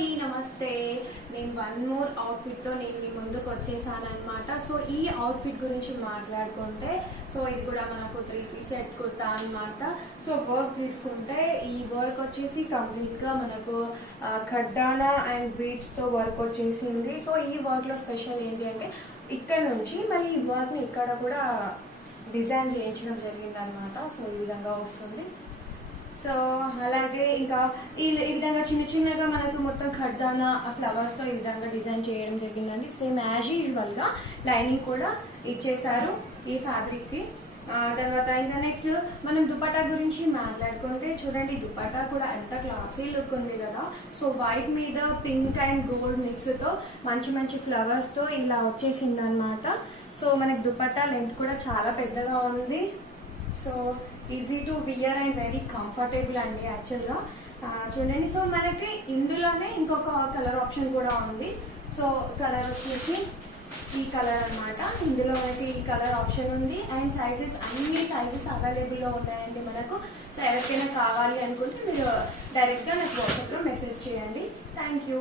అండి, నమస్తే. నేను వన్ మోర్ అవుట్ఫిట్తో నేను మీ ముందుకు వచ్చేసాను అనమాట. సో ఈ అవుట్ఫిట్ గురించి మాట్లాడుకుంటే, సో ఇది కూడా మనకు 3 పీస్ సెట్ కుర్తా అనమాట. సో వర్క్ తీసుకుంటే ఈ వర్క్ వచ్చేసి కంప్లీట్గా మనకు ఖడ్డానా అండ్ బీడ్స్తో వర్క్ వచ్చేసింది. సో ఈ వర్క్లో స్పెషల్ ఏంటి అంటే ఇక్కడ నుంచి మళ్ళీ ఈ వర్క్ని ఇక్కడ కూడా డిజైన్ చేయించడం జరిగింది అనమాట. సో ఈ విధంగా వస్తుంది. సో అలాగే ఇంకా ఈ విధంగా చిన్న చిన్నగా మనకు మొత్తం ఖడ్దానా ఫ్లవర్స్తో ఈ విధంగా డిజైన్ చేయడం జరిగిందండి. సేమ్ యాజ్ యూజువల్గా లైనింగ్ కూడా ఇచ్చేసారు ఈ ఫ్యాబ్రిక్కి. తర్వాత ఇంకా నెక్స్ట్ మనం దుపట్టా గురించి మాట్లాడుకుంటే చూడండి, దుపట్టా కూడా ఎంత క్లాసీ లుక్ ఉంది కదా. సో వైట్ మీద పింక్ అండ్ గోల్డ్ మిక్స్తో మంచి మంచి ఫ్లవర్స్తో ఇలా వచ్చేసింది అనమాట. సో మనకి దుపట్టా లెంత్ కూడా చాలా పెద్దగా ఉంది. So easy to wear and very comfortable అండి యాక్చువల్గా. చూడండి, సో మనకి ఇందులోనే ఇంకొక కలర్ ఆప్షన్ కూడా ఉంది. సో కలర్ వచ్చేసి ఈ కలర్ అనమాట. ఇందులో మనకి ఈ కలర్ ఆప్షన్ ఉంది అండ్ సైజెస్ అన్ని సైజెస్ అవైలబుల్లో ఉంటాయండి మనకు. సో ఎవరికైనా కావాలి అనుకుంటే మీరు డైరెక్ట్గా నాకు వాట్సాప్లో మెసేజ్ చేయండి. Thank you.